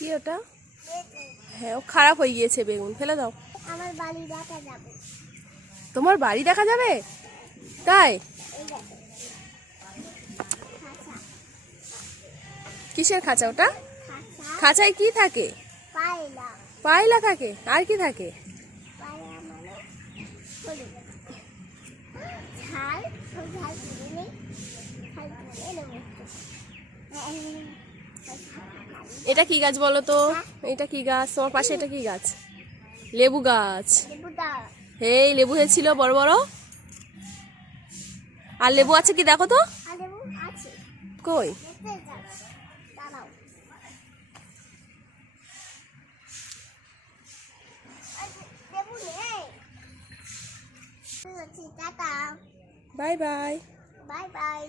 কি ওটা? হ্যাঁ, ও খারাপ হয়ে গিয়েছে বেগুন, ফেলে দাও। আমার বাড়ি দেখা যাবে। তোমার বাড়ি দেখা যাবে? তাই? কিসের খাঁচা ওটা? খাঁচায় কি থাকে? পায়লা। পায়লা থাকে, আর কি থাকে? পায়লা মানে হলুদ ঝাল, সব ঝাল তুলে নেই, ঝাল তুলে নেবো। এটা কি গাছ বলো তো? এটা কি গাছ তোমার পাশে? এটা কি গাছ? লেবু গাছ। এই লেবু হয়েছিল বড় বড়। আর লেবু আছে কি দেখো তো? কই? Bye bye. Bye bye.